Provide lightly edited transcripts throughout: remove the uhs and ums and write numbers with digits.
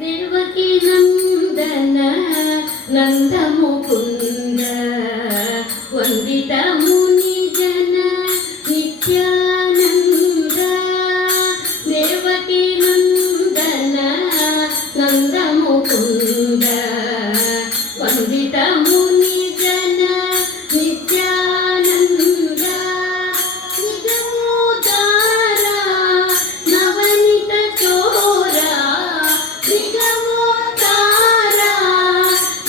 ದೇವಕಿ ನಂದನ ನಂದ ಮುಕುಂದ ವಂದಿತ ಮುನಿ ಜನ ನಿತ್ಯಾನಂದ. ದೇವಕಿ ನಂದನ ನಂದ ಮುಕುಂದ ವಂದಿತ ಮುನಿ ಜನ ನಿತ್ಯಾನಂದ. ನಿಗಮೋದಾರ ನವನಿತ ಚೋರ ನಿಗಮೋದಾರ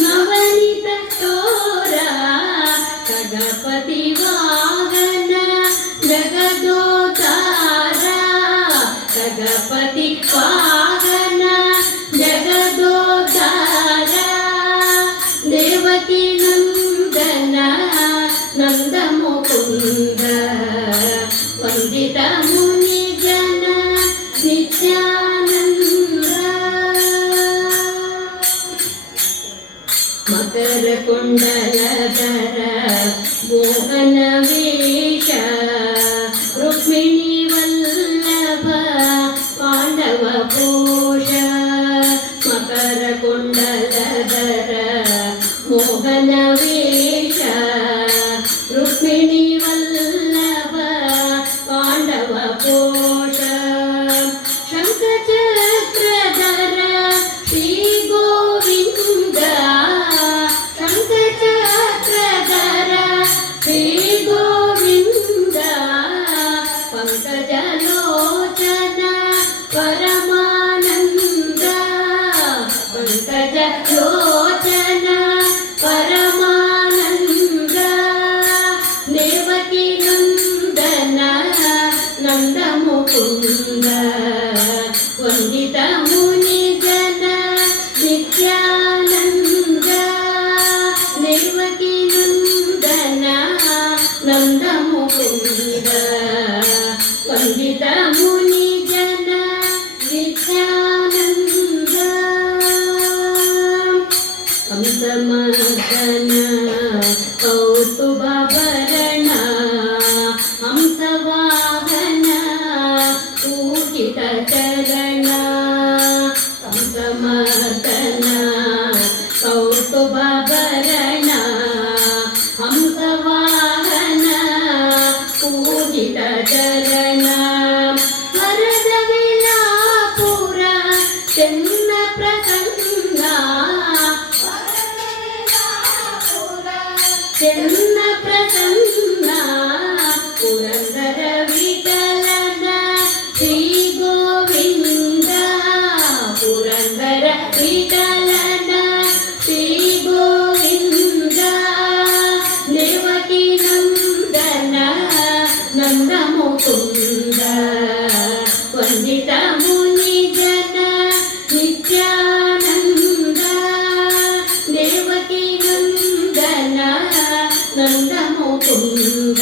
ನವನಿತ ಚೋರ ಖಗಪತಿ ವಾಹನ ಜಗದೋದ್ಧಾರ. ಖಗಪತಿ ವಾಹನ ಜಗದೋದ್ಧಾರ. ದೇವಕಿ ನಂದನ ನಂದ ಮುಕುಂದ ವಂದಿತ ಮುನಿ ಜನ ನಿತ್ಯಾನಂದ. ಮಕರ ಕುಂಡಲಧರ ಮೋಹನ ವೇಷ ರುಕ್ಮಿಣಿ ವಲ್ಲಭ ಪಾಂಡವ ಪೋಷ. ಮಕರ ಕುಂಡಲಧರ ಮೋಹನ ವೇಷ ರುಕ್ಮಿಣಿ ವಲ್ಲಭ ಪಾಂಡವ ಪೋಷ. ಶಂಖಚಕ್ರಧರ ಶ್ರೀ ಗೋವಿಂದ. ಶಂಖಚಕ್ರಧರ ಶ್ರೀ ಗೋವಿಂದ. ಪಂಕಜಲೋಚನ ಪರಮಾನಂದ. ಪಂಕಜಲೋಚನ ಪರಮಾನಂದ. ದೇವಕಿ ನಂದನ ನಂದ ಮುಕುಂದ ವಂದಿತ ಮುನಿ ಜನ ನಿತ್ಯಾನಂದ. ದೇವಕಿ ನಂದನ ನಂದ ಮುಕುಂದ ವಂದಿತ ಮುನಿ ಜನ ನಿತ್ಯಾನಂದ. ಹಂಸಮರ್ದನ ಕೌಸ್ತುಭಾಭರಣ ಹಂಸವಾಹನ ಪೂಜಿತ ಚರಣ. ಹಂಸಮರ್ದನ ಕೌಸ್ತುಭಾಭರಣ ಹಂಸವಾಹನ ಪೂಜಿತ ಚರಣ. ವರದ ವಿಲಾಪುರ ಚೆನ್ನ ಪ್ರಸನ್ನ. ಚೆನ್ನ ಪ್ರಸನ್ನ ಪುರಂದರ ವಿಠಲನ ಶ್ರೀ ಗೋವಿಂದ. ಪುರಂದರ ವಿಠಲನ ಶ್ರೀ ಗೋವಿಂದ. ದೇವಕಿ ನಂದನ ನಂದ ಮುಕುಂದ ವಂದಿತ ಮುನಿ ಜನ ನಿತ್ಯಾನಂದ. ದೇವಕಿ ನಂದನ ನಂದ ಮುಕುಂದ